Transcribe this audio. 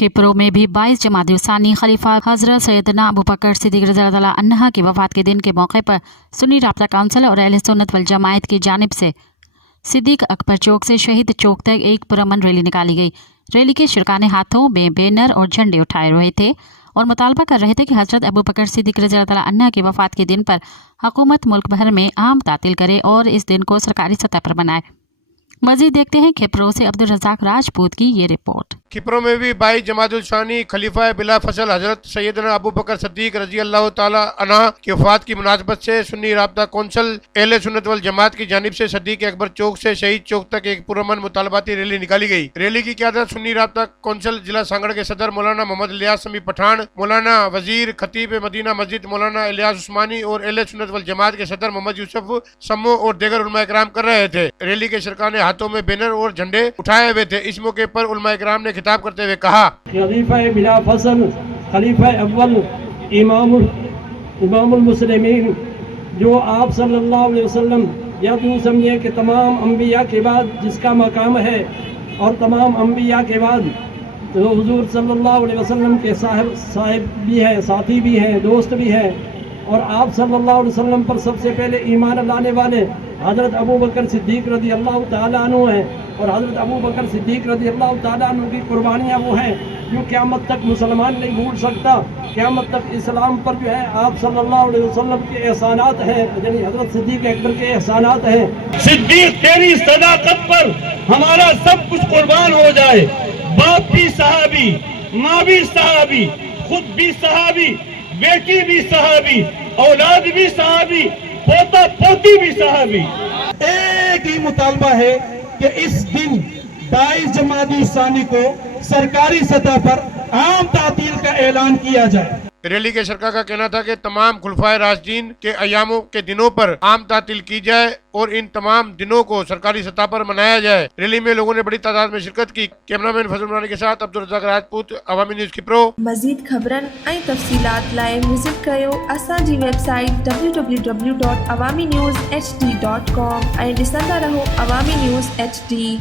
खिपरो में भी 22 जमात सानी खलीफा हजरत सैयदना अबू बकर सिद्दीक रज़ियल्लाहु अन्हु की वफ़ात के दिन के मौके पर सुन्नी राब्ता काउंसिल और अहले सुन्नत वल जमात की जानिब से सिद्दीक अकबर चौक से शहीद चौक तक एक पुरअमन रैली निकाली गई। रैली के शिरकाने हाथों में बैनर और झंडे उठाए रहे थे और मुतालबा कर रहे थे कि हजरत अबू बकर सिद्दीक रज़ियल्लाहु अन्हु की वफ़ात के दिन पर हुकूमत मुल्क भर में आम तातील करे और इस दिन को सरकारी सतह पर मनाए। मजीद देखते हैं खिपरो से अब्दुल रज़ाक राजपूत की ये रिपोर्ट। खिपरो में भी 22 जमातुल सानी खलीफा बिला फसल हजरत सैयदना अबू बकर सिद्दीक रजी अल्लाह ताला अन्हु की वफ़ात की मुनासबत से सुन्नी राब्ता कौंसिल अहले सुन्नत वल जमात की जानिब से सिद्दीक अकबर चौक से शहीद चौक तक एक पुरअमन मुतालबाती रैली निकाली गई। रैली की क़यादत सुन्नी राब्ता कौंसिल जिला सांगड़ के सदर मौलाना मोहम्मद इलियास समी पठान, मौलाना वजीर खतीब मदीना मस्जिद मौलाना इलियास उस्मानी और अहले सुन्नत वल जमात के सदर मोहम्मद यूसुफ सम्मो और दीगर उलमा इकराम कर रहे थे। रैली के शिरकाने हाथों में बैनर और झंडे उठाए हुए थे। इस मौके पर उलमा इकराम ने खिताब करते हुए कहा, खलीफा बिला फसल खलीफा अव्वल इमामुल मुस्लिमीन जो आप सल्लल्लाहु अलैहि वसल्लम या यूँ समझिए कि तमाम अम्बिया के बाद जिसका मकाम है और तमाम अम्बिया के बाद तो हुजूर सल्लल्लाहु अलैहि वसल्लम के साहिब भी हैं, साथी भी हैं, दोस्त भी हैं और आप सल्लल्लाहु अलैहि वसल्लम पर सबसे पहले ईमान लाने वाले हज़रत अबू बकर सिद्दीक रज़ी अल्लाह ताला अन्हु हैं और हज़रत अबू बकर सिद्दीक रज़ी अल्लाह ताला अन्हु की कुर्बानियाँ वो हैं जो क़यामत तक मुसलमान नहीं भूल सकता। क़यामत तक इस्लाम पर जो है आप सल्लल्लाहु अलैहि वसल्लम के एहसानात हैं, यानी हज़रत सिद्दीक अकबर के एहसानात हैं। सिद्दीक तेरी सदाकत पर हमारा सब कुछ कुर्बान हो जाए। बाप भी सहाबी, माँ भी सहाबी, खुद भी सहाबी, बेटी भी सहाबी, औलाद भी सहाबी, पोता पोती भी सहाबी। एक ही मुतालबा है कि इस दिन 22 जमाती सानी को सरकारी सतह पर आम तातील का ऐलान किया जाए। रैली के सरका का कहना था कि तमाम खुलफाए राशिदीन के अयामों के दिनों पर आम तातील की जाए और इन तमाम दिनों को सरकारी सतह पर मनाया जाए। रैली में लोगों ने बड़ी तादाद में शिरकत की। कैमरामैन फजल मुरानी के साथ अब्दुल रज़ाक राजपूत, अवामी न्यूज़ खिपरो। मज़ीद ख़बरनि ऐं तफ़सीलात लाइ विज़िट कयो असांजी वेबसाइट www.awamiNewsHD.com ऐं ॾिसंदा रहो अवामी न्यूज़ HD।